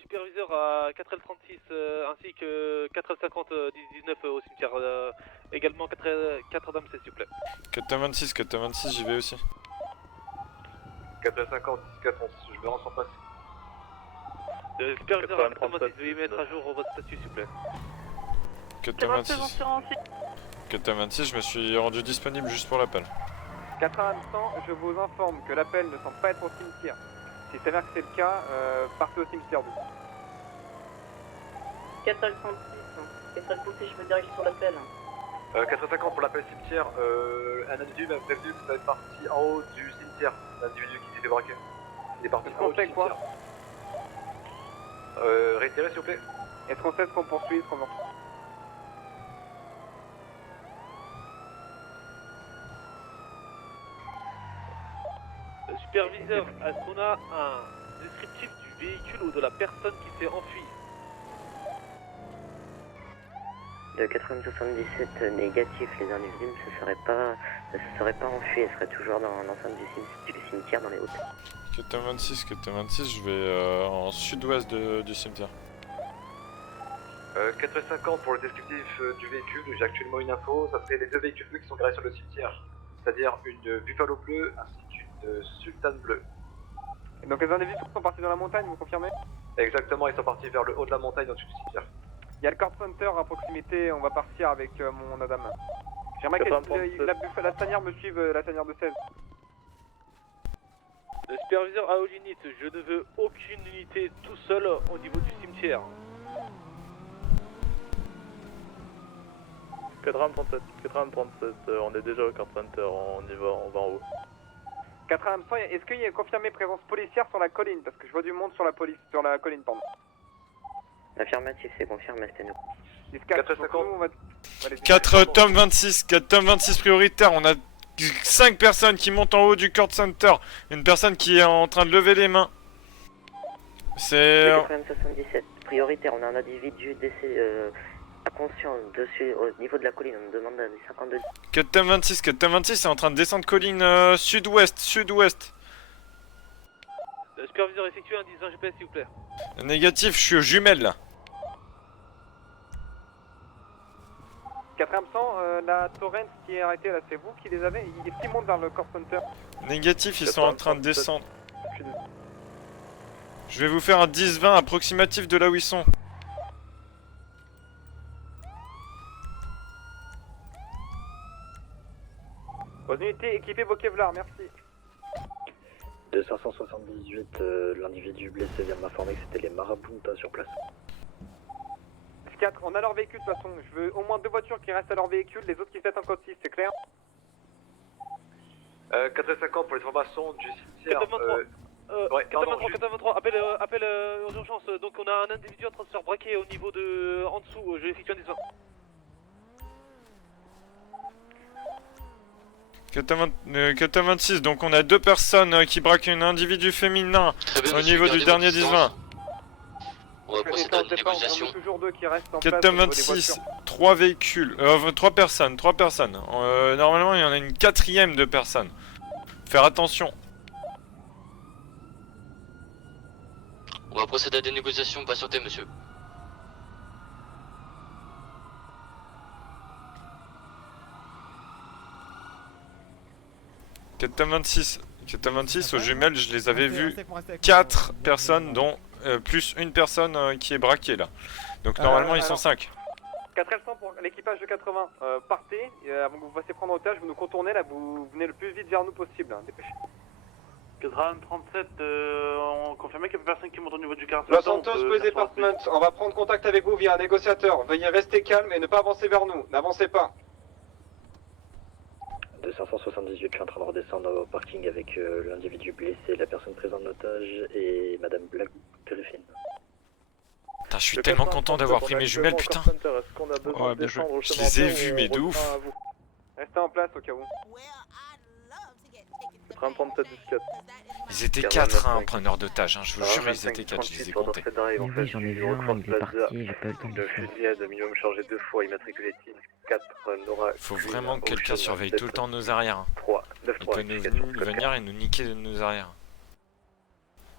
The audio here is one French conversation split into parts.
Superviseur à 4L36 ainsi que 4L50 19 au cimetière. Également 4 dames, s'il vous plaît. 426, j'y vais aussi. 4L50, 4 je me rends sur place. Superviseur à 426, veuillez mettre à jour votre statut, s'il vous plaît. 426, je me suis rendu disponible juste pour l'appel. 80 je vous informe que l'appel ne semble pas être au cimetière. Si c'est s'avère que c'est le cas, partez au cimetière du coup. 436, je me dirige sur l'appel. 450 pour l'appel cimetière, un individu m'a prévenu que ça est parti en haut du cimetière, l'individu qui s'est fait braquer. Il est parti en haut du quoi cimetière. Réitérez s'il vous plaît. Est-ce qu'on sait ce qu'on poursuit, ce qu'on en... Superviseur, est-ce qu'on a un descriptif du véhicule ou de la personne qui s'est enfuie? De 8077 négatif, les individus ne se seraient pas enfuis, elles seraient toujours dans l'enceinte du cimetière dans les hautes. 426, je vais en sud-ouest du cimetière. 450 pour le descriptif du véhicule, j'ai actuellement une info, ça serait les deux véhicules bleus qui sont garés sur le cimetière. C'est-à-dire une Buffalo bleue ainsi qu'une Sultan bleue. Et donc les individus sont partis dans la montagne, vous confirmez? Exactement, ils sont partis vers le haut de la montagne au-dessus du cimetière. Il y a le Court Center à proximité, on va partir avec mon Adam. J'aimerais que la tanière me suive, la tanière de 16. Le superviseur à Olinit, je ne veux aucune unité tout seul au niveau du cimetière. 8037, on est déjà au Court Center, on y va, on va en haut. 80 est-ce qu'il y a confirmé présence policière sur la colline? Parce que je vois du monde sur la colline, pardon. Affirmatif, c'est confirmé, c'était nous. 4 Tom 26 prioritaire, on a 5 personnes qui montent en haut du Court Center. Une personne qui est en train de lever les mains. C'est... 8077, prioritaire, on a un individu décès inconscient dessus, au niveau de la colline, on nous demande des 52. 4 Tom 26 est en train de descendre colline sud-ouest. Le superviseur effectue un 10 GPS, s'il vous plaît. Négatif, je suis aux jumelles là. 80 la Torrent qui est arrêtée là, c'est vous qui les avez? Est-ce qu'ils montent vers le Court Center? Négatif, ils sont en train de descendre. Je vais vous faire un 10-20 approximatif de là où ils sont. Aux unités, équipez vos Kevlar, merci. 578, l'individu blessé vient de m'informer que c'était les Marabunta sur place. 4, on a leur véhicule de toute façon, je veux au moins 2 voitures qui restent à leur véhicule, les autres qui se mettent en code 6, c'est clair? 450 pour les formations du cimetière. 423, appel aux urgences. Donc on a un individu en train de se faire braquer au niveau de... en dessous, je vais effectuer un 10-20. 426, donc on a 2 personnes qui braquent un individu féminin au niveau du dernier 10-20. On va procéder à une négociation. 426, 3 véhicules, 3 personnes. Normalement il y en a une 4e de personnes. Faire attention. On va procéder à des négociations, patientez monsieur. Tom 26 aux jumelles, je les avais vus 4 personnes dont plus une personne qui est braquée là. Donc normalement ils sont 5. 4L100 pour l'équipage de 80, partez, avant que vous fassiez prendre otage, vous nous contournez là, vous venez le plus vite vers nous possible, hein, dépêchez. 437, on confirmait qu'il n'y a personne qui monte au niveau du quartier. Los Santos Police Department, on va prendre contact avec vous via un négociateur, veuillez rester calme et ne pas avancer vers nous, n'avancez pas. 578, je suis en train de redescendre au parking avec l'individu blessé, la personne prise en otage et Madame Black Griffin. Putain, je suis tellement content d'avoir pris mes jumelles, putain. Ouais, bien joué. Je les ai vus, mais de ouf. Restez en place au cas où. 37 4. Ils étaient 4, hein, preneurs d'otage, hein, je vous jure, ils étaient 4, je les ai comptés. Oui, j'en ai vu un, il est parti, j'ai pas eu le temps de le faire. Fusillade, minimum chargé 2 fois, immatriculé 4, Nora. Faut vraiment que quelqu'un surveille tout le temps nos arrières. Hein. 3, 9, Il peut nous venir et nous niquer nos arrières.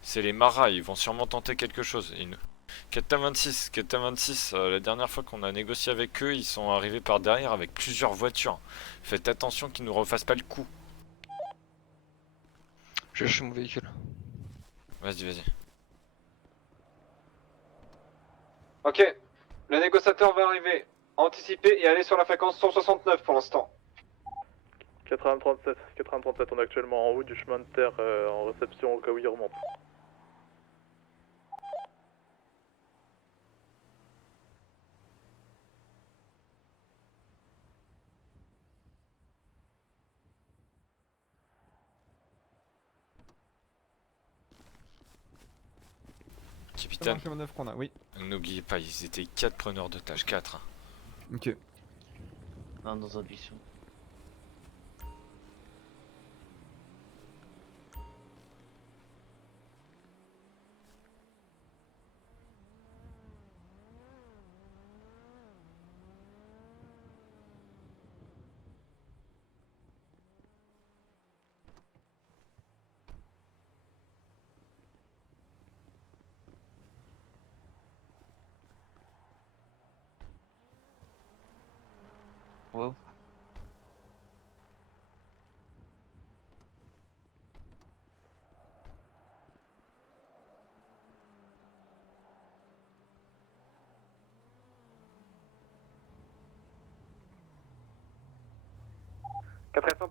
C'est les maras, ils vont sûrement tenter quelque chose. Kata 26, la dernière fois qu'on a négocié avec eux, ils sont arrivés par derrière avec plusieurs voitures. Faites attention qu'ils nous refassent pas le coup. Je cherche mon véhicule. Vas-y. Ok, le négociateur va arriver. Anticipez et allez sur la fréquence 169 pour l'instant. 8037, on est actuellement en haut du chemin de terre en réception au cas où il remonte. Capitaine, chemin 9 qu'on a, oui. n'oubliez pas, ils étaient 4 preneurs de tâches, 4. Ok. Non, dans un buisson. Wow.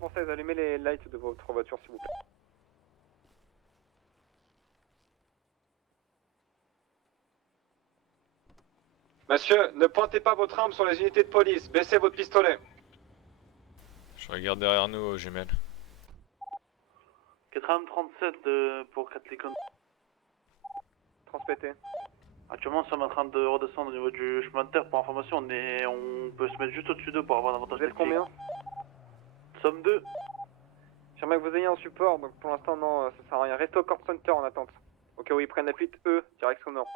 pour 16, allumez les lights de votre voiture s'il vous plaît. Monsieur, ne pointez pas votre arme sur les unités de police, baissez votre pistolet. Je regarde derrière nous aux jumelles. 8037 pour 4 Lincoln. Transmettez. Actuellement, nous sommes en train de redescendre au niveau du chemin de terre. Pour information, on peut se mettre juste au-dessus d'eux pour avoir un avantage. Vous êtes combien? Nous sommes 2. J'aimerais que vous ayez un support, donc pour l'instant non, ça sert à rien. Restez au Corp Center en attente. Ok, oui, ils prennent la fuite, eux, direction nord.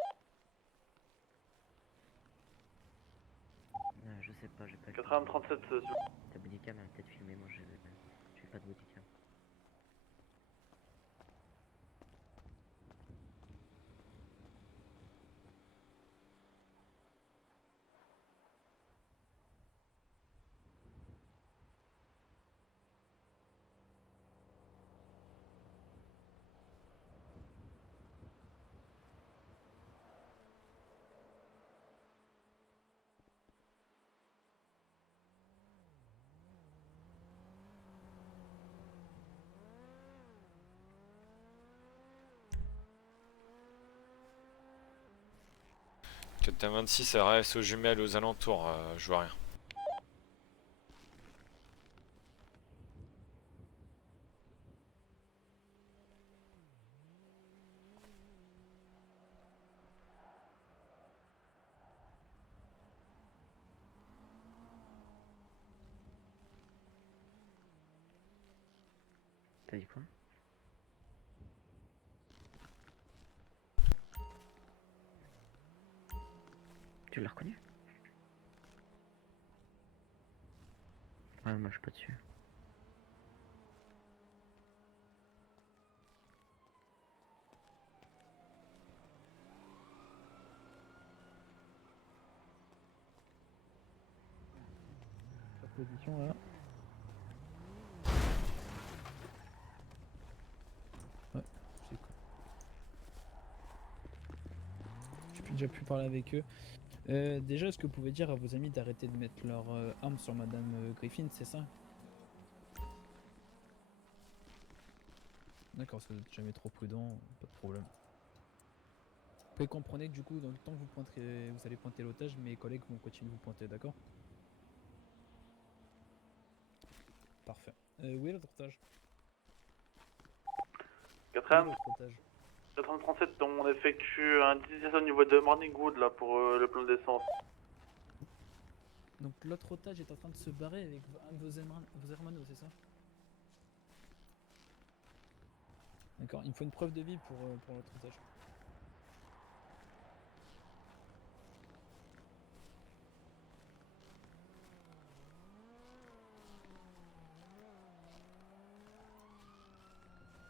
Je sais pas, j'ai pas... 8037, Ta bodycam a peut-être filmé, moi j'ai pas de bodycam. Captain 26 RS aux jumelles aux alentours, je vois rien. T'as dit quoi? Tu l'as reconnu? Ouais, moi je suis pas dessus. Position là. Ouais, c'est cool. J'ai déjà pu parler avec eux. Déjà, est-ce que vous pouvez dire à vos amis d'arrêter de mettre leur arme sur Madame Griffin, c'est ça? D'accord, si vous n'êtes jamais trop prudent, pas de problème. Vous pouvez comprendre que du coup, dans le temps que vous allez pointer l'otage, mes collègues vont continuer de vous pointer, d'accord? Parfait. Où est l'autre otage? 8037, on effectue un dispatch au niveau de Morningwood là pour le plan d'essence. Donc l'autre otage est en train de se barrer avec un de vos hermanos, c'est ça? D'accord, il me faut une preuve de vie pour l'autre otage.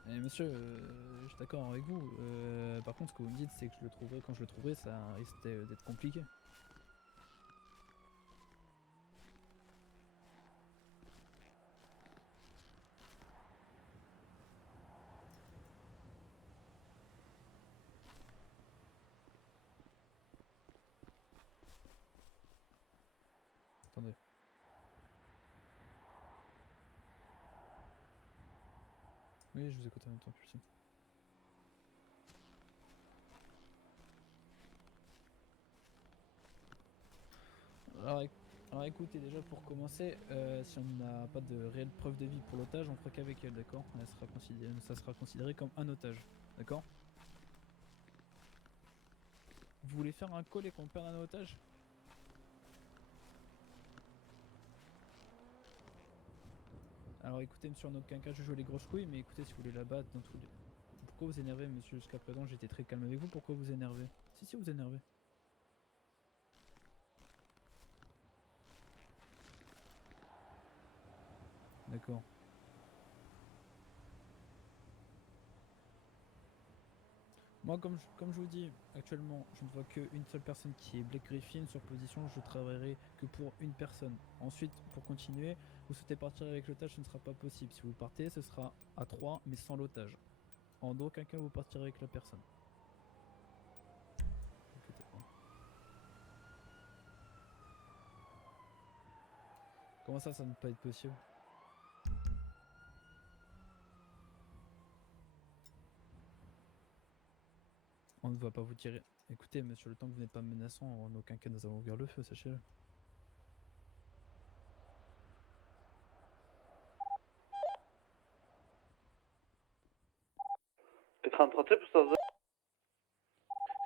monsieur, je suis d'accord avec vous. Par contre, ce que vous me dites, c'est que je le trouverai quand je le trouverai, ça risque d'être compliqué. Attendez. Oui, je vous écoute en même temps, plus. Alors, alors écoutez, déjà pour commencer, si on n'a pas de réelle preuve de vie pour l'otage, on fera qu'avec elle, d'accord? Ça sera considéré comme un otage, d'accord? Vous voulez faire un call et qu'on perde un otage? Alors écoutez, monsieur, en aucun cas je joue les grosses couilles, mais écoutez, si vous voulez la battre dans tous les... Pourquoi vous énervez, monsieur? Jusqu'à présent j'étais très calme avec vous, pourquoi vous énervez? Si, vous énervez. D'accord. Moi, comme je vous dis, actuellement, je ne vois qu'une seule personne qui est Black Griffin. Sur position, je travaillerai que pour une personne. Ensuite, pour continuer, vous souhaitez partir avec l'otage, ce ne sera pas possible. Si vous partez, ce sera à 3, mais sans l'otage. En aucun cas, vous partirez avec la personne. Inquiétez pas. Comment ça ne peut pas être possible? On ne va pas vous tirer. Écoutez, monsieur, le temps que vous n'êtes pas menaçant, en aucun cas nous allons ouvrir le feu, sachez-le. Et 30-37 pour ça.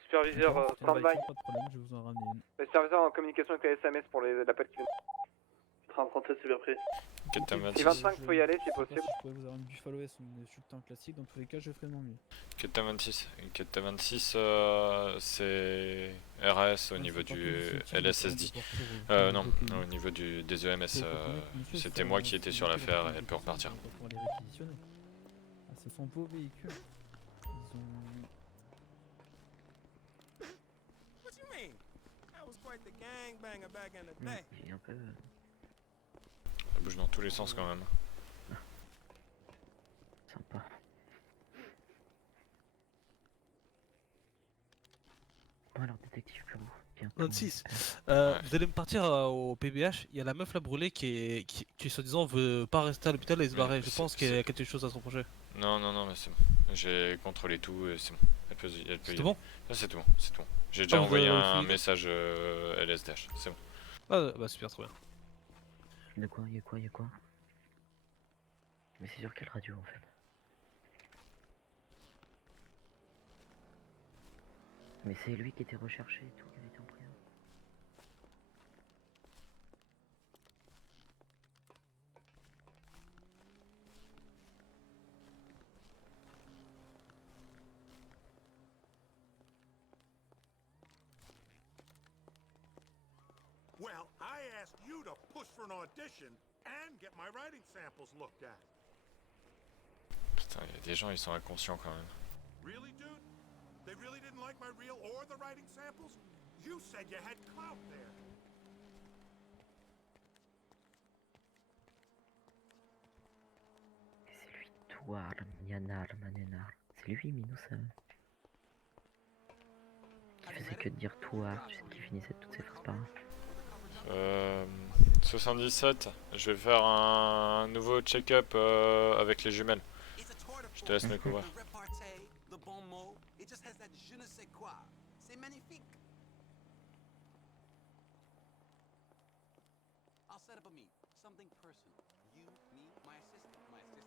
Superviseur, stand-by. Pas de problème, je vais vous en ramener une. Le superviseur en communication avec la SMS pour l'appel qui vient. 30-37, c'est bien pris. Captain Si 26. 25, faut y aller si Je sais pas possible. si je pourrais vous avoir une Buffalo S ou une Sultan classique, dans tous les cas, je ferai de mon mieux. Captain 26. Captain 26, c'est RAS au niveau du LSSD. Non, au niveau des EMS. C'était moi qui étais sur l'affaire et elle peut repartir. Pour les réquisitionner. Ah, ce sont vos véhicules. Ils ont... J'ai un peu... Ça bouge dans tous les sens quand même. sympa. Bon alors, détective Bureau. 26. Vous allez me partir au PBH. Il y a la meuf là brûlée qui soi-disant veut pas rester à l'hôpital et se barrer. Je pense qu'il y a quelque chose à se reprocher. Non, mais c'est bon. J'ai contrôlé tout et c'est bon. Elle peut y C'est aller. bon? Ça, c'est tout bon, c'est tout bon. J'ai déjà envoyé un message LSDH, c'est bon. Ah bah super, trop bien. De quoi? Y'a quoi? Mais c'est sur quelle radio en fait? Mais c'est lui qui était recherché et tout, qui avait été en prison. Well, I asked you to push for an audition and get my writing samples looked at. Putain, il y a des gens, ils sont inconscients quand même. Really, dude? They really didn't like my reel or the writing samples? You said you had clout there. C'est lui, Touar, Yanar, Manenar. C'est lui, Minoussa. Qui faisait que de dire Touar, tu sais, qui finissait toutes ses phrases par un. 77, je vais faire un nouveau check-up avec les jumelles. Je te laisse me couvrir. C'est magnifique. I'll set up a meet. Something personal. You, me, my assistant, some intern.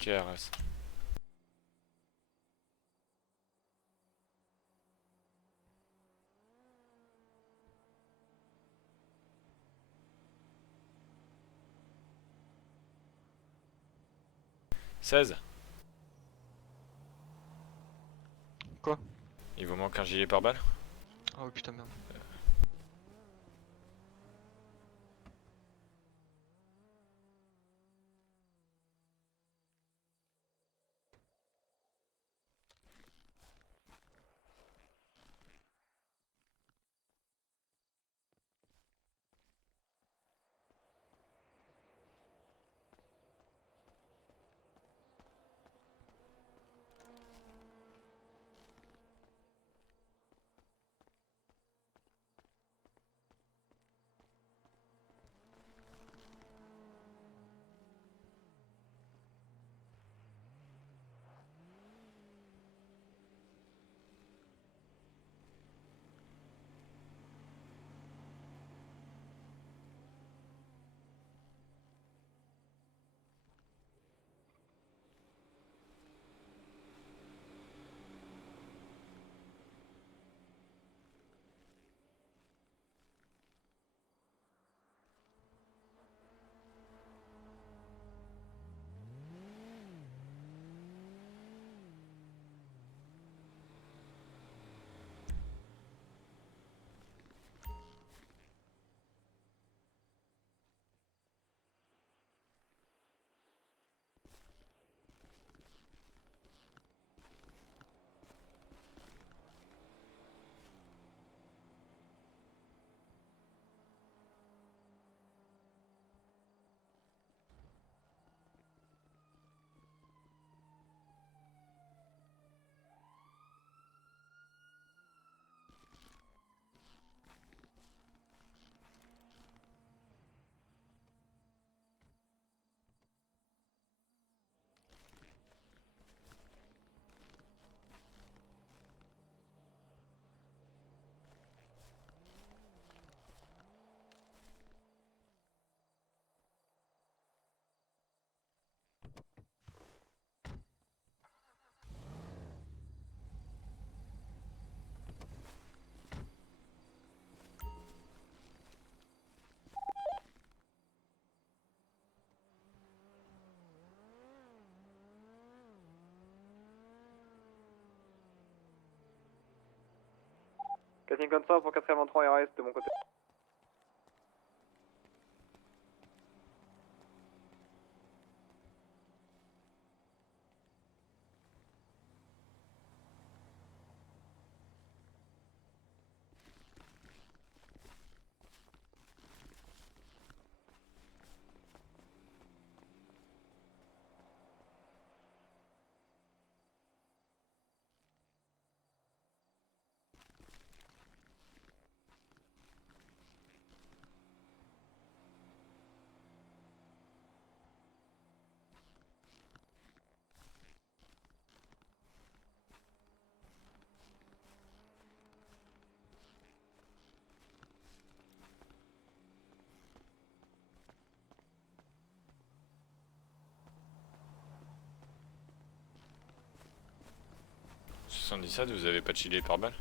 KRS. « 16. Quoi? Il vous manque un gilet pare-balles? Oh putain merde. Casting comme ça pour 423 RS de mon côté. « 77, vous avez pas de gilet pare-balles?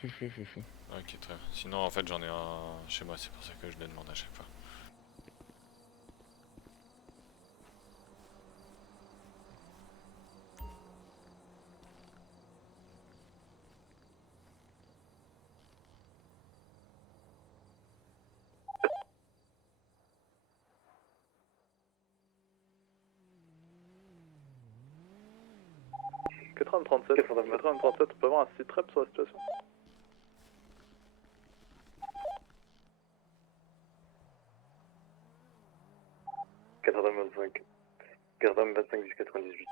Si, si, si, si. Ok, très bien. Sinon, en fait, j'en ai un chez moi, c'est pour ça que je le demande à chaque fois. – 80-37, on peut avoir un sit-rep sur la situation. Gardam 25 jusqu'à 98.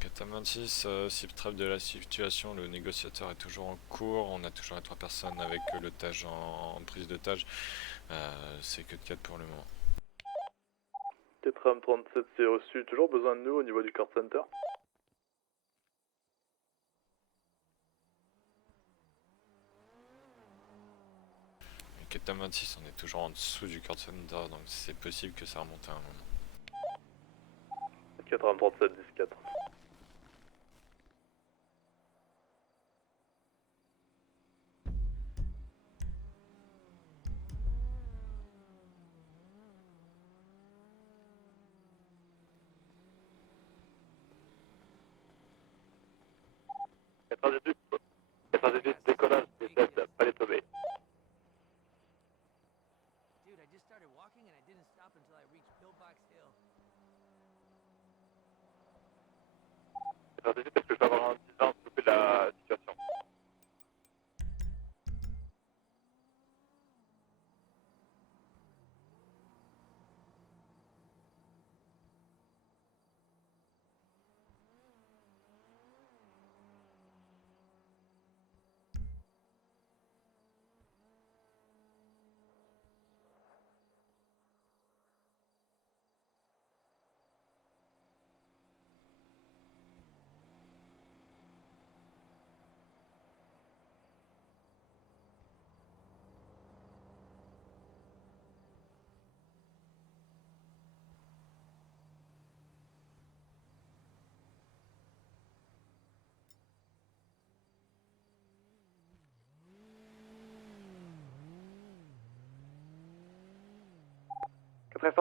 426, SIP-trap de la situation, le négociateur est toujours en cours, on a toujours les 3 personnes avec l'otage en prise d'otage, c'est que de 4 pour le moment. 437, c'est reçu, toujours besoin de nous au niveau du court center. Et 426, on est toujours en dessous du court center, donc c'est possible que ça remonte à un moment. 8037, 10-4. Décollage, 17, Palais Tobé. Dude, I just started walking and I didn't stop until I reached Pillbox Hill. 98, est-ce que je peux avoir un 10-20 s'il vous plaît, la situation?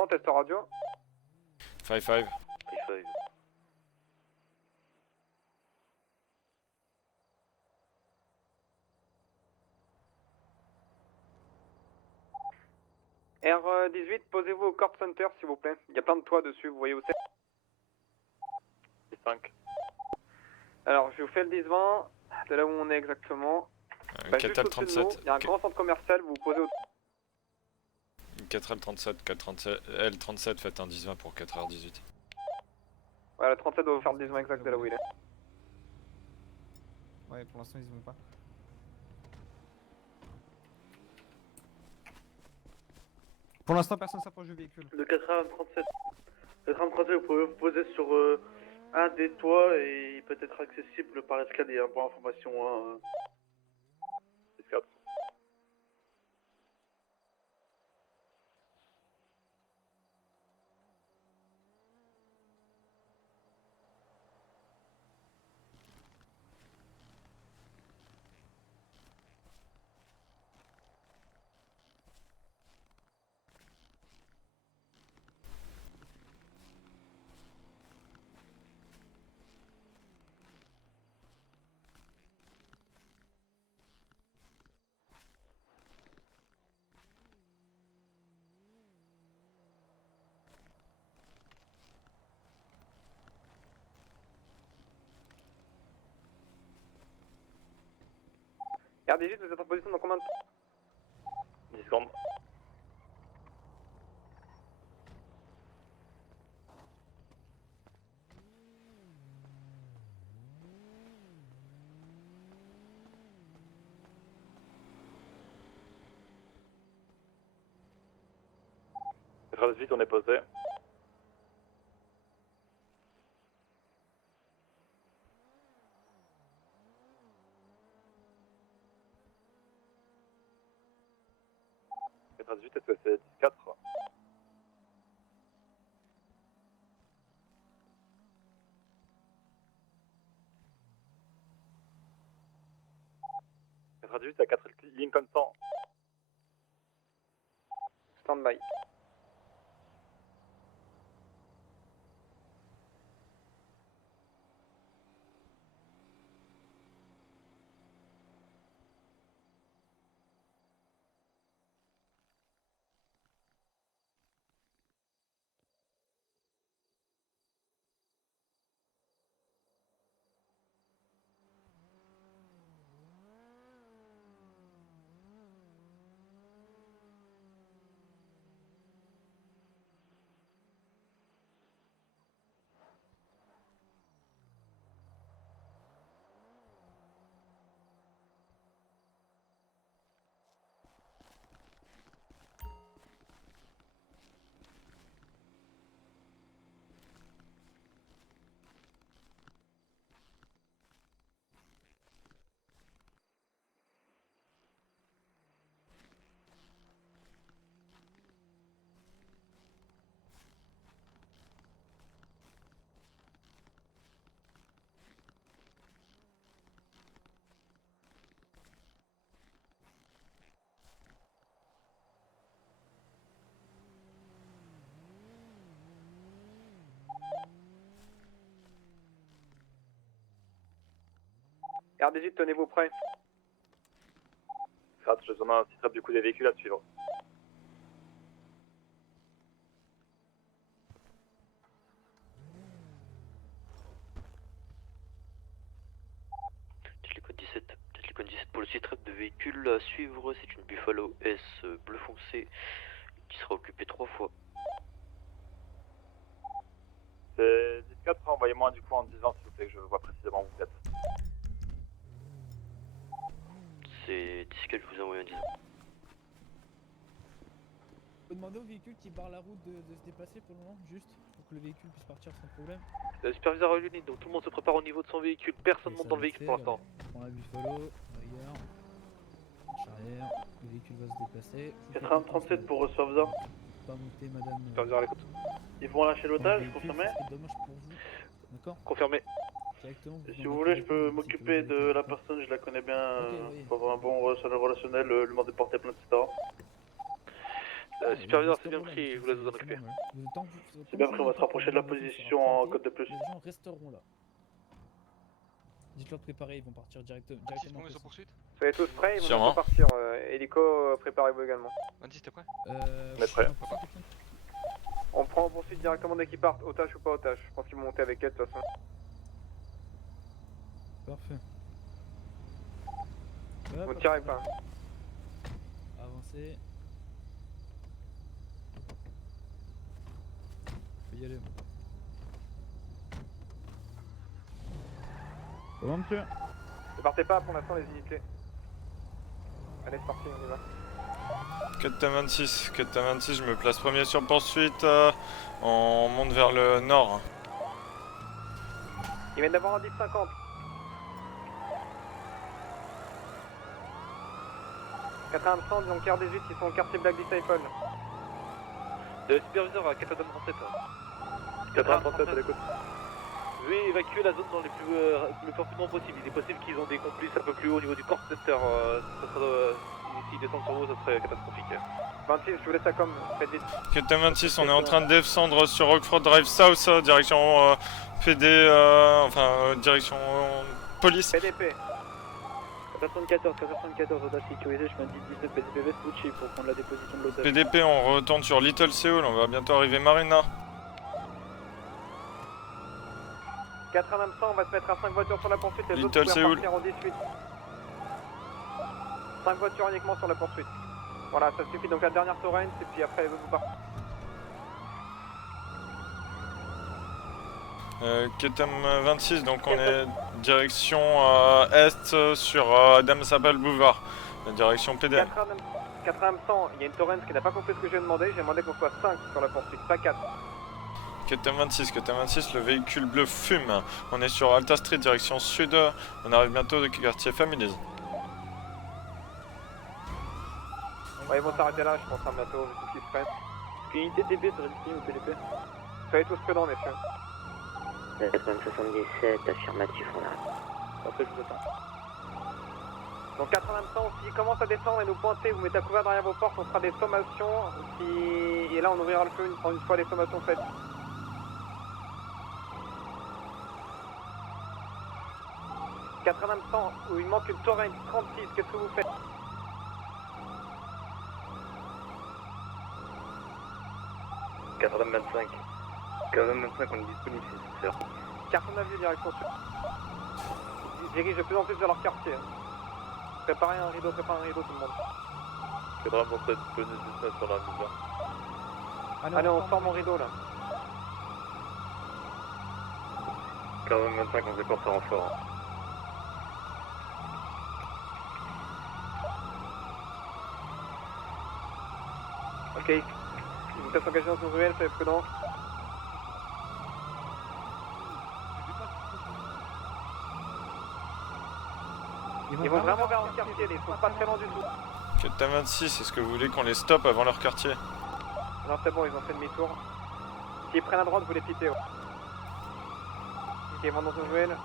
Test radio. 5-5. R18, posez-vous au Corp Center s'il vous plaît. Il y a plein de toits dessus, vous voyez où c'est? 5. Alors, je vous fais le 10-20, de là où on est exactement. Juste Catal au-dessus de nous, 37. il y a un grand centre commercial, vous vous posez au 4L37, 437, L37, faites un 10-20 pour 4h18. Ouais, le 37 doit vous faire le 10-20 exact de là où il est. Ouais, pour l'instant, ils y vont pas. Pour l'instant, personne s'approche du véhicule. Le 437. Le 437, vous pouvez vous poser sur un des toits et peut être accessible par l'escalier, hein, pour information. Hein. 10-4. R18, vous êtes en position dans combien de temps? 10 secondes. Vite, on est posé. Est-ce que c'est 10-4? à 4 Lincoln 100. Stand by. R18, tenez-vous prêts. Certes, je demande un titre du coup des véhicules à suivre. Télécon 17 pour le site de véhicule à suivre, c'est une Buffalo S bleu foncé qui sera occupée 3 fois. C'est 10-4, envoyez-moi du coup en 10-20 s'il vous plaît, que je vois précisément où vous êtes. C'est 10-4, je vous envoie un 10. Faut demander au véhicule qui barre la route de se déplacer pour le moment, juste pour que le véhicule puisse partir sans problème. Superviseur réuni, donc tout le monde se prépare au niveau de son véhicule, personne monte dans le véhicule pour l'instant. On prend la Buffalo, rigueur, marche arrière, le véhicule va se déplacer. 437 pour recevoir besoin. Pas monter madame. Superviseur à l'écoute. Ils vont lâcher l'otage, confirmé? C'est dommage pour vous, d'accord? Confirmé. Directement. Si vous voulez, je peux m'occuper de la personne, je la connais bien, pour avoir un bon relationnel, lui demander de porter plainte, etc. Superviseur, c'est bien pris, je vous laisse vous en occuper. C'est bien pris, on va se rapprocher de la position en code de plus. Les gens resteront là. Dites-leur de préparer, ils vont partir directement. Soyez tous prêts, ils vont Sûrement. bientôt partir. Hélico, préparez-vous également. Bandit, t'es prêt? On est prêt. On prend en poursuite directement dès qu'ils partent, otage ou pas otage. Je pense qu'ils vont monter avec elle de toute façon. Parfait. Vous ne tirez pas. Avancez. Faut y aller. Comment monsieur? Ne partez pas pour l'instant les unités. Allez, c'est parti, on y va. 4 26, je me place premier sur poursuite. On monte vers le nord. Ils viennent d'avoir un 10-50. 80 donc R18 qui sont au quartier Black Disciple. Le superviseur à 437. 437 à l'écoute. Veuillez évacuer la zone dans les plus rapidement possible. Il est possible qu'ils ont des complices un peu plus haut au niveau du corps center. S'ils descendent sur vous, ça serait catastrophique. 26, je vous laisse ça comme, faites vite. 426, on est en train de descendre sur Rockford Drive South, direction PD, direction police. PDP. 474, otage sécurisé, chemin 10-19 PDP Vespucci pour prendre la déposition de l'otage. PDP, on retourne sur Little Seoul, on va bientôt arriver Marina. 80 on va se mettre à 5 voitures sur la poursuite, les autres Little pouvez Seoul. repartir en 18. 5 voitures uniquement sur la poursuite. Voilà, ça suffit, donc la dernière Torrens et puis après les autres vous partez. Ketem 26, donc on est direction est sur Adam Sabal Boulevard, direction PDM. 80 il y a une Torrens qui n'a pas compris ce que j'ai demandé, j'ai demandé qu'on soit 5 sur la poursuite, pas 4. Ketem 26, le véhicule bleu fume. On est sur Alta Street, direction sud, on arrive bientôt de quartier Families. Ouais, ils vont s'arrêter là, je pense, hein, bientôt, vu tout ce qui se passe. Unité DP serait disponible au PDP. Soyez tous prudents, messieurs. 8077, affirmatif, on arrive. Après, je vous attends. Donc 80 s'ils commencent à descendre et nous pointer, vous mettez à couvert derrière vos portes, on fera des sommations. Et là, on ouvrira le feu une fois les sommations faites. « 80 où il manque une Torrent 36, qu'est-ce que vous faites? « 80-25, on est disponible, c'est sûr. Carton à vue, direction sud. Ils dirigent de plus en plus vers leur quartier. Préparez un rideau tout le monde. 80-27, disponible sur la mise. Allez, on sort mon rideau là. 40-25, on se déporte en renfort. Ok. Vous êtes engagés dans une ruelle, soyez prudents. Ils vont vraiment vers leur quartier, ils sont pas très loin du tout. Ketem 26, est-ce que vous voulez qu'on les stoppe avant leur quartier? Non, c'est bon, ils ont fait demi-tour. S'ils prennent à droite, vous les pitez. Ok, ils vont dans une ruelle.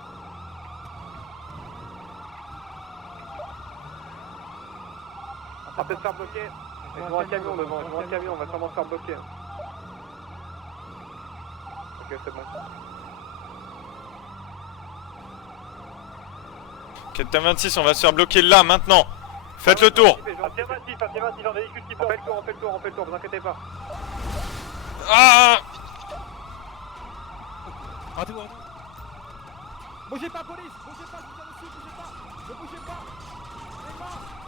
On va peut-être se faire bloquer. Ils ont un camion devant, ils ont un camion, on va sûrement se faire bloquer. Ok, c'est bon. Captain 26, on va se faire bloquer là, maintenant. Faites le tour. Affirmatif, affirmatif, un véhicule qui peut. On fait le tour, vous inquiétez pas. Ah! Arrêtez-vous. Bougez pas, police! Bougez pas, je vous en aussi, bougez pas! Ne bougez pas! Les mains!